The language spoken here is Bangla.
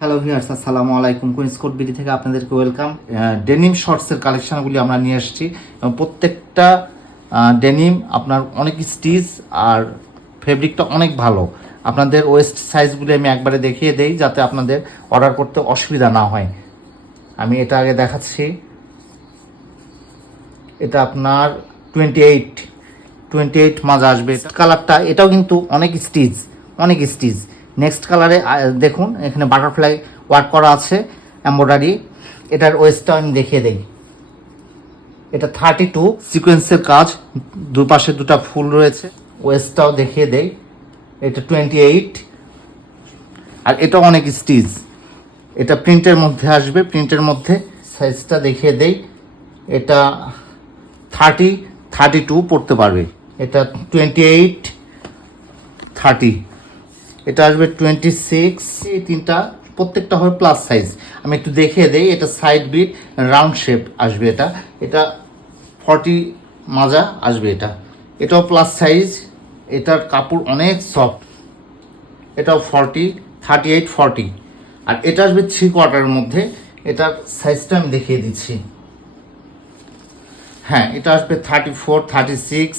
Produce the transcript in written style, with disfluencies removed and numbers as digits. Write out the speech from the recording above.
হ্যালো ভিউয়ার্স, আসসালামু আলাইকুম। কুইন্স কোড বিডি থেকে আপনাদেরকে ওয়েলকাম। ডেনিম শর্টসের কালেকশনগুলি আমরা নিয়ে এসেছি এবং প্রত্যেকটা ডেনিম আপনার অনেক স্টিচ আর ফেব্রিকটা অনেক ভালো। আপনাদের ওয়েস্ট সাইজগুলি আমি একবারে দেখিয়ে দেই যাতে আপনাদের অর্ডার করতে অসুবিধা না হয়। আমি এটা আগে দেখাচ্ছি। এটা আপনার 28 মাঝে আসবে। কালারটা এটাও কিন্তু অনেক স্টিচ। নেক্সট কালারে দেখুন এখানে বাটারফ্লাই ওয়ার্ক করা আছে, এমব্রয়ডারি। এটার ওয়েস্টটা আমি দেখিয়ে দেই। এটা 32 সিকোয়েন্সের কাজ, দুপাশে দুটো ফুল রয়েছে। ওয়েস্টটাও দেখিয়ে দেই। এটা 28 আর এটা অনেক স্টিচ। এটা প্রিন্টের মধ্যে আসবে, প্রিন্টের মধ্যে সাইজটা দেখিয়ে দেই। এটা 32 পড়তে পারবে। এটা 28, 30। এটা আসবে 26। এই তিনটা প্রত্যেকটা হবে প্লাস সাইজ। আমি একটু দেখিয়ে দেই। এটা সাইড বিট রাউন্ড শেপ আসবে। এটা 40 মাজা আসবে। এটাও প্লাস সাইজ। এটার কাপড় অনেক সফট। এটাও 38, 40। আর এটা আসবে 3 কোয়ার্টারের মধ্যে। এটার সাইজটা আমি দেখিয়ে দিচ্ছি। হ্যাঁ, এটা আসবে 34, 36,